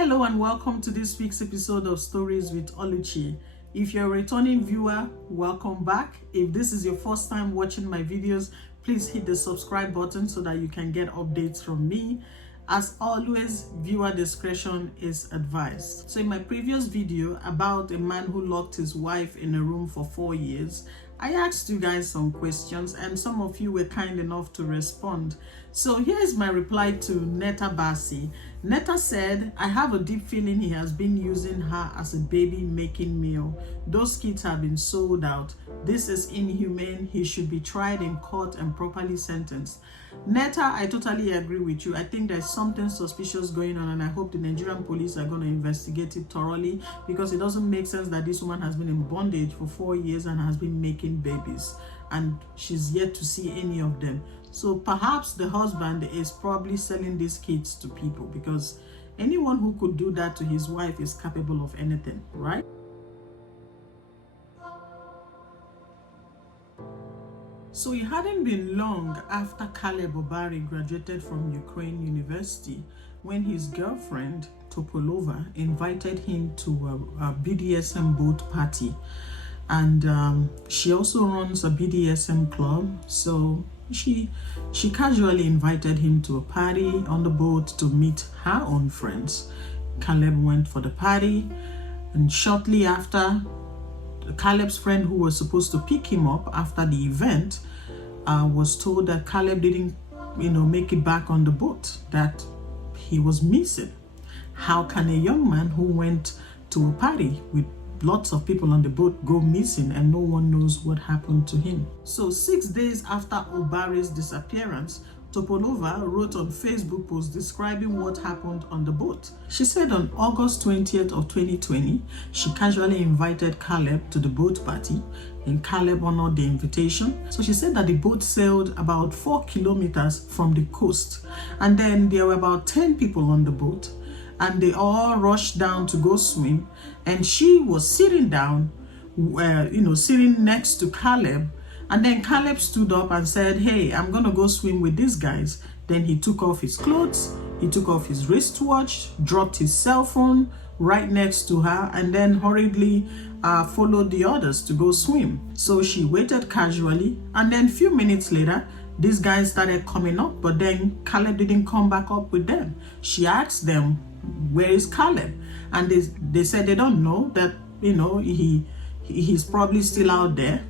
Hello and welcome to this week's episode of Stories with Oluchi. If you're a returning viewer, welcome back. If this is your first time watching my videos, please hit the subscribe button so that you can get updates from me. As always, viewer discretion is advised. So in my previous video about a man who locked his wife in a room for 4 years, I asked you guys some questions and some of you were kind enough to respond. So here's my reply to Netta Basi. Netta said, I have a deep feeling he has been using her as a baby making meal. Those kids have been sold out. This is inhumane. He should be tried in court and properly sentenced. Netta, I totally agree with you. I think there's something suspicious going on and I hope the Nigerian police are going to investigate it thoroughly, because it doesn't make sense that this woman has been in bondage for 4 years and has been making babies and she's yet to see any of them. So perhaps the husband is probably selling these kids to people, because anyone who could do that to his wife is capable of anything, right? So it hadn't been long after Caleb Obari graduated from Ukraine University when his girlfriend Topolova invited him to a BDSM boat party. And she also runs a BDSM club, so she casually invited him to a party on the boat to meet her own friends. Caleb went for the party, and shortly after, Caleb's friend who was supposed to pick him up after the event was told that Caleb didn't make it back on the boat, that he was missing. How can a young man who went to a party with lots of people on the boat go missing and no one knows what happened to him? So 6 days after Obari's disappearance, Topolova wrote on Facebook post describing what happened on the boat. She said on August 20th of 2020, she casually invited Caleb to the boat party and Caleb honored the invitation. So she said that the boat sailed about 4 kilometers from the coast, and then there were about 10 people on the boat and they all rushed down to go swim, and she was sitting down, sitting next to Caleb. And then Caleb stood up and said, hey, I'm gonna go swim with these guys. Then he took off his clothes, he took off his wristwatch, dropped his cell phone right next to her, and then hurriedly followed the others to go swim. So she waited casually, and then a few minutes later, these guys started coming up, but then Caleb didn't come back up with them. She asked them, where is Caleb? And they said they don't know, that he's probably still out there.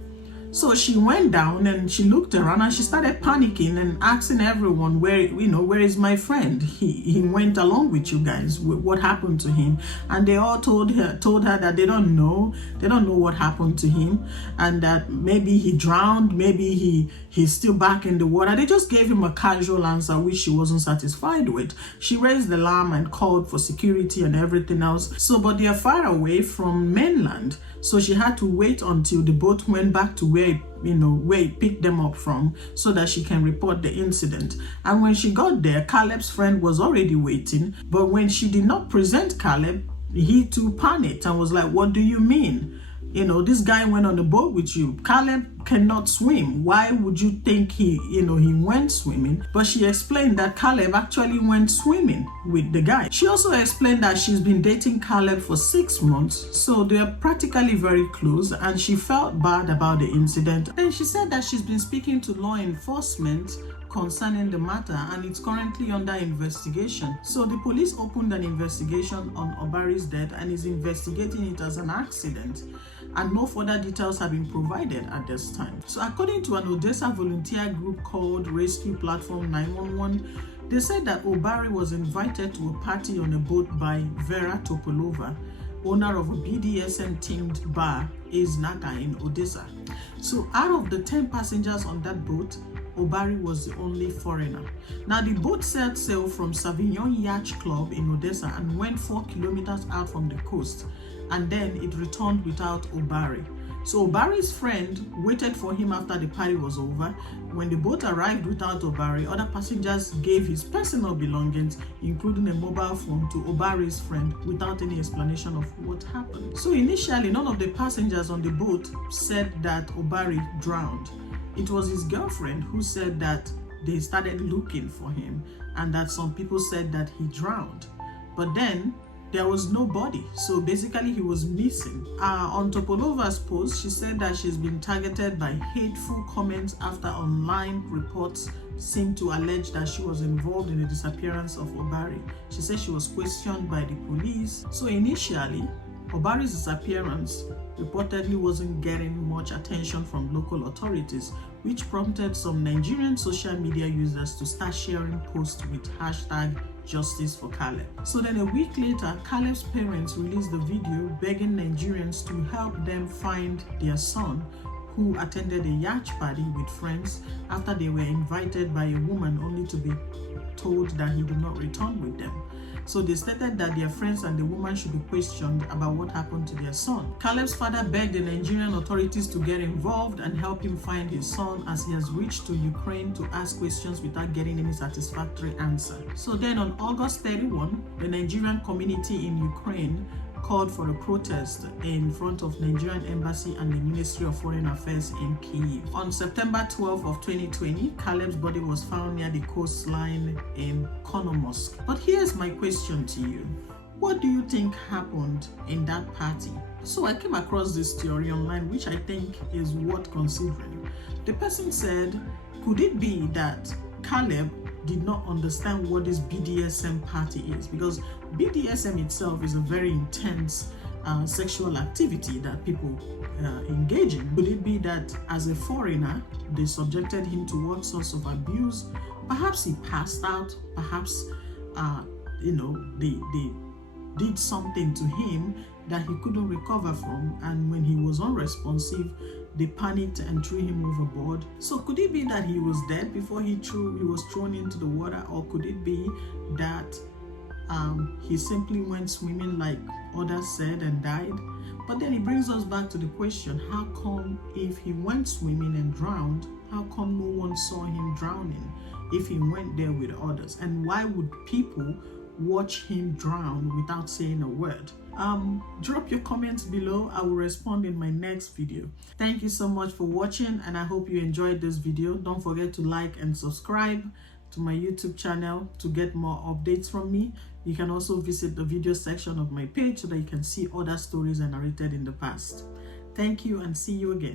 So she went down and she looked around and she started panicking and asking everyone, where is my friend? He went along with you guys. What happened to him? And they all told her that they don't know what happened to him, and that maybe he drowned, maybe he's still back in the water. They just gave him a casual answer which she wasn't satisfied with. She raised the alarm and called for security and everything else. So but they are far away from mainland, so she had to wait until the boat went back to where it picked them up from, so that she can report the incident. And when she got there, Caleb's friend was already waiting, but when she did not present Caleb, he too panicked and was like, what do you mean? This guy went on the boat with you. Caleb cannot swim. Why would you think he went swimming? But she explained that Caleb actually went swimming with the guy. She also explained that she's been dating Caleb for 6 months, so they are practically very close, and she felt bad about the incident. And she said that she's been speaking to law enforcement concerning the matter, and it's currently under investigation. So the police opened an investigation on Obari's death and is investigating it as an accident, and no further details have been provided at this time. So according to an Odessa volunteer group called Rescue Platform 911, they said that Obari was invited to a party on a boat by Vera Topolova, owner of a BDSM themed bar, Iznaka, in Odessa. So out of the 10 passengers on that boat, Obari was the only foreigner. Now the boat set sail from Savignon Yacht Club in Odessa and went 4 kilometers out from the coast, and then it returned without Obari. So Obari's friend waited for him after the party was over. When the boat arrived without Obari, other passengers gave his personal belongings, including a mobile phone, to Obari's friend without any explanation of what happened. So initially, none of the passengers on the boat said that Obari drowned. It was his girlfriend who said that they started looking for him and that some people said that he drowned. But then there was no body. So basically he was missing. On Topolova's post, she said that she's been targeted by hateful comments after online reports seemed to allege that she was involved in the disappearance of Obari. She said she was questioned by the police. So initially, Obari's disappearance reportedly wasn't getting much attention from local authorities, which prompted some Nigerian social media users to start sharing posts with hashtag Justice for Caleb. So then a week later, Caleb's parents released the video begging Nigerians to help them find their son, who attended a yacht party with friends after they were invited by a woman only to be told that he did not return with them. So they stated that their friends and the woman should be questioned about what happened to their son. Caleb's father begged the Nigerian authorities to get involved and help him find his son, as he has reached to Ukraine to ask questions without getting any satisfactory answer. So then on August 31, the Nigerian community in Ukraine called for a protest in front of Nigerian Embassy and the Ministry of Foreign Affairs in Kyiv. On September 12 of 2020, Caleb's body was found near the coastline in Konomosk. But here's my question to you. What do you think happened in that party? So I came across this theory online, which I think is worth considering. The person said, could it be that Caleb did not understand what this BDSM party is? Because BDSM itself is a very intense sexual activity that people engage in. Could it be that as a foreigner, they subjected him to all sorts of abuse? Perhaps he passed out, perhaps they did something to him that he couldn't recover from, and when he was unresponsive, they panicked and threw him overboard. So could it be that he was dead before he was thrown into the water, or could it be that he simply went swimming like others said and died? But then it brings us back to the question, how come if he went swimming and drowned, how come no one saw him drowning if he went there with others? And why would people watch him drown without saying a word? Drop your comments below. I will respond in my next video. Thank you so much for watching, and I hope you enjoyed this video. Don't forget to like and subscribe to my YouTube channel to get more updates from me. You can also visit the video section of my page so that you can see other stories I narrated in the past. Thank you, and see you again.